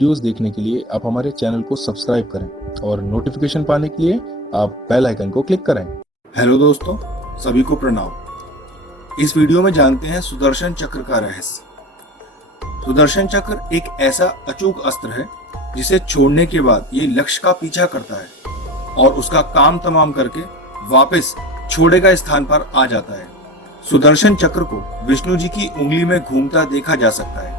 Videos देखने के लिए आप हमारे चैनल को सब्सक्राइब करें और नोटिफिकेशन पाने के लिए आप बेल आइकन को क्लिक करें। हेलो दोस्तों, सभी को प्रणाम। इस वीडियो में जानते हैं सुदर्शन चक्र का रहस्य। सुदर्शन चक्र एक ऐसा अचूक अस्त्र है जिसे छोड़ने के बाद ये लक्ष्य का पीछा करता है और उसका काम तमाम करके वापस छोड़े गए स्थान पर आ जाता है। सुदर्शन चक्र को विष्णु जी की उंगली में घूमता देखा जा सकता है।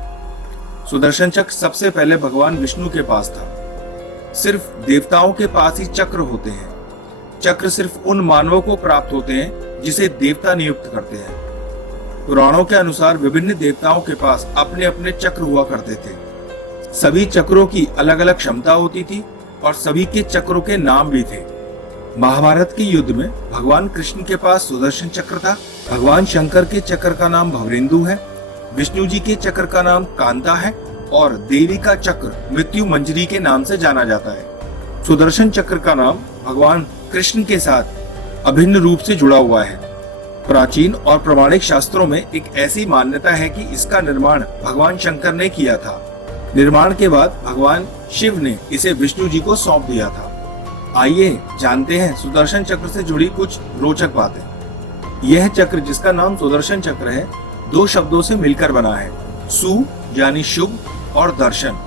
सुदर्शन चक्र सबसे पहले भगवान विष्णु के पास था। सिर्फ देवताओं के पास ही चक्र होते हैं। चक्र सिर्फ उन मानवों को प्राप्त होते हैं जिसे देवता नियुक्त करते हैं। पुराणों के अनुसार विभिन्न देवताओं के पास अपने अपने चक्र हुआ करते थे। सभी चक्रों की अलग अलग क्षमता होती थी और सभी के चक्रों के नाम भी थे। महाभारत के युद्ध में भगवान कृष्ण के पास सुदर्शन चक्र था। भगवान शंकर के चक्र का नाम भवरेंदु है। विष्णु जी के चक्र का नाम कांता है और देवी का चक्र मृत्यु मंजरी के नाम से जाना जाता है। सुदर्शन चक्र का नाम भगवान कृष्ण के साथ अभिन्न रूप से जुड़ा हुआ है। प्राचीन और प्रमाणिक शास्त्रों में एक ऐसी मान्यता है कि इसका निर्माण भगवान शंकर ने किया था। निर्माण के बाद भगवान शिव ने इसे विष्णु जी को सौंप दिया था। आइए जानते हैं सुदर्शन चक्र से जुड़ी कुछ रोचक बातें। यह चक्र, जिसका नाम सुदर्शन चक्र है, दो शब्दों से मिलकर बना है। सु यानी शुभ और दर्शन।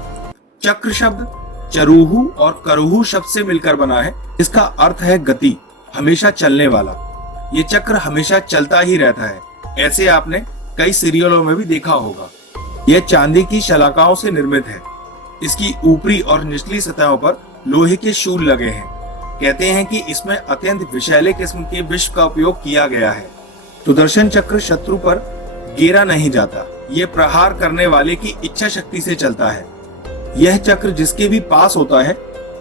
चक्र शब्द चरुहु और करुहु शब्द से मिलकर बना है। इसका अर्थ है गति, हमेशा चलने वाला। ये चक्र हमेशा चलता ही रहता है। ऐसे आपने कई सीरियलों में भी देखा होगा। यह चांदी की शलाकाओं से निर्मित है। इसकी ऊपरी और निचली सतहों पर लोहे के शूल लगे हैं। कहते हैं कि इसमें अत्यंत विषैले किस्म के विष का उपयोग किया गया है। सुदर्शन चक्र शत्रु पर गिरा नहीं जाता। ये प्रहार करने वाले की इच्छा शक्ति से चलता है। यह चक्र जिसके भी पास होता है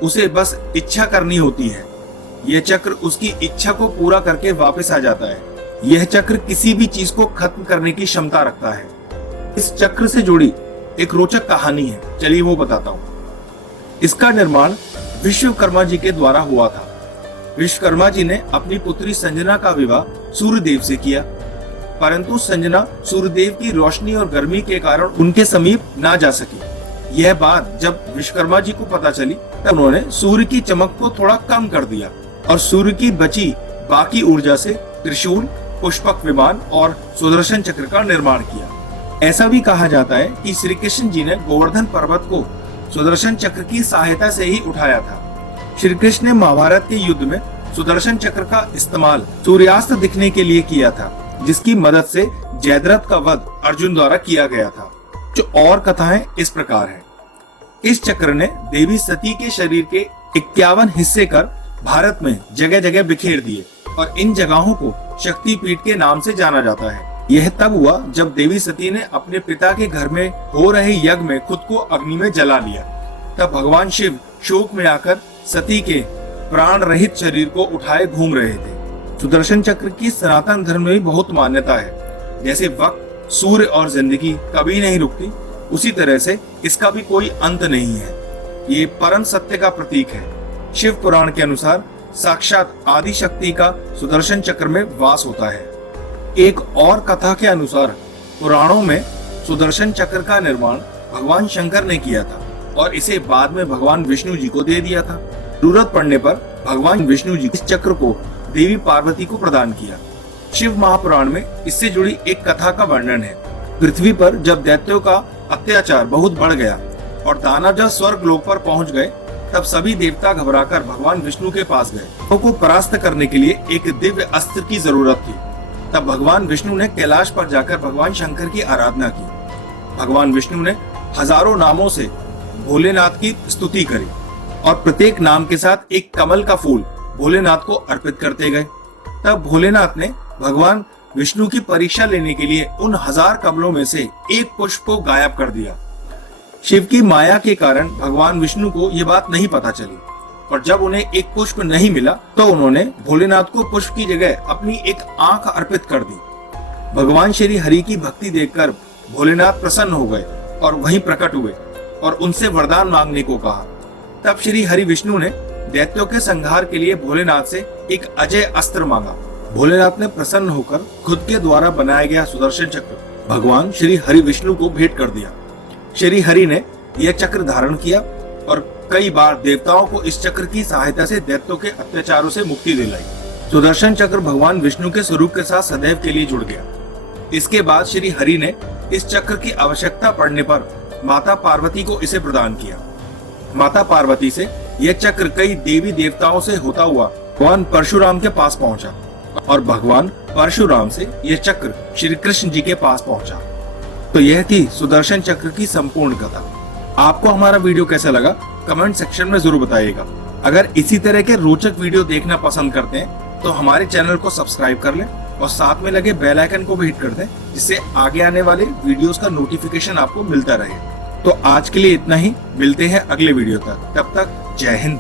उसे बस इच्छा करनी होती है। यह चक्र उसकी इच्छा को पूरा करके वापस आ जाता है। यह चक्र किसी भी चीज को खत्म करने की क्षमता रखता है। इस चक्र से जुड़ी एक रोचक कहानी है, चलिए वो बताता हूँ। इसका निर्माण विश्वकर्मा जी के द्वारा हुआ था। विश्वकर्मा जी ने अपनी पुत्री संजना का विवाह सूर्यदेव से किया, परंतु संजना सूर्यदेव की रोशनी और गर्मी के कारण उनके समीप ना जा सकी। यह बात जब विश्वकर्मा जी को पता चली तब उन्होंने सूर्य की चमक को थोड़ा कम कर दिया और सूर्य की बची बाकी ऊर्जा से त्रिशूल, पुष्पक विमान और सुदर्शन चक्र का निर्माण किया। ऐसा भी कहा जाता है कि श्री कृष्ण जी ने गोवर्धन पर्वत को सुदर्शन चक्र की सहायता से ही उठाया था। श्री कृष्ण ने महाभारत के युद्ध में सुदर्शन चक्र का इस्तेमाल सूर्यास्त दिखने के लिए किया था, जिसकी मदद से जयद्रथ का वध अर्जुन द्वारा किया गया था। जो और कथाएं इस प्रकार है। इस चक्र ने देवी सती के शरीर के 51 हिस्से कर भारत में जगह जगह बिखेर दिए और इन जगहों को शक्तिपीठ के नाम से जाना जाता है। यह तब हुआ जब देवी सती ने अपने पिता के घर में हो रहे यज्ञ में खुद को अग्नि में जला लिया। तब भगवान शिव शोक में आकर सती के प्राण रहित शरीर को उठाए घूम रहे थे। सुदर्शन चक्र की सनातन धर्म में भी बहुत मान्यता है। जैसे वक्त, सूर्य और जिंदगी कभी नहीं रुकती, उसी तरह से इसका भी कोई अंत नहीं है। ये परम सत्य का प्रतीक है। शिव पुराण के अनुसार साक्षात आदि शक्ति का सुदर्शन चक्र में वास होता है। एक और कथा के अनुसार पुराणों में सुदर्शन चक्र का निर्माण भगवान शंकर ने किया था और इसे बाद में भगवान विष्णु जी को दे दिया था। जरूरत पड़ने पर भगवान विष्णु जी इस चक्र को देवी पार्वती को प्रदान किया। शिव महापुराण में इससे जुड़ी एक कथा का वर्णन है। पृथ्वी पर जब दैत्यों का अत्याचार बहुत बढ़ गया और दानव जब स्वर्ग लोक पर पहुंच गए, तब सभी देवता घबराकर भगवान विष्णु के पास गए। उनको परास्त करने के लिए एक दिव्य अस्त्र की जरूरत थी। तब भगवान विष्णु ने कैलाश पर जाकर भगवान शंकर की आराधना की। भगवान विष्णु ने हजारों नामों से भोलेनाथ की स्तुति करी और प्रत्येक नाम के साथ एक कमल का फूल भोलेनाथ को अर्पित करते गए। तब भोलेनाथ ने भगवान विष्णु की परीक्षा लेने के लिए उन 1000 कमलों में से एक पुष्प को गायब कर दिया। शिव की माया के कारण भगवान विष्णु को यह बात नहीं पता चली और जब उन्हें एक पुष्प नहीं मिला तो उन्होंने भोलेनाथ को पुष्प की जगह अपनी एक आंख अर्पित कर दी। भगवान श्री हरि की भक्ति देखकर भोलेनाथ प्रसन्न हो गए और वहीं प्रकट हुए और उनसे वरदान मांगने को कहा। तब श्री हरि विष्णु ने दैत्यों के संहार के लिए भोलेनाथ से एक अजय अस्त्र मांगा। भोलेनाथ ने प्रसन्न होकर खुद के द्वारा बनाया गया सुदर्शन चक्र भगवान श्री हरि विष्णु को भेंट कर दिया। श्री हरि ने यह चक्र धारण किया और कई बार देवताओं को इस चक्र की सहायता से दैत्यों के अत्याचारों से मुक्ति दिलाई। सुदर्शन चक्र भगवान विष्णु के स्वरूप के साथ सदैव के लिए जुड़ गया। इसके बाद श्री हरि ने इस चक्र की आवश्यकता पड़ने पर माता पार्वती को इसे प्रदान किया। माता पार्वती से यह चक्र कई देवी देवताओं से होता हुआ भगवान परशुराम के पास पहुंचा और भगवान परशुराम से यह चक्र श्री कृष्ण जी के पास पहुंचा। तो यह थी सुदर्शन चक्र की संपूर्ण कथा। आपको हमारा वीडियो कैसा लगा कमेंट सेक्शन में जरूर बताइएगा। अगर इसी तरह के रोचक वीडियो देखना पसंद करते हैं तो हमारे चैनल को सब्सक्राइब कर लें और साथ में लगे बेल आइकन को भी हिट कर दें, जिससे आगे आने वाले वीडियोस का नोटिफिकेशन आपको मिलता रहे। तो आज के लिए इतना ही, मिलते हैं अगले वीडियो तक। तब तक जय हिंद।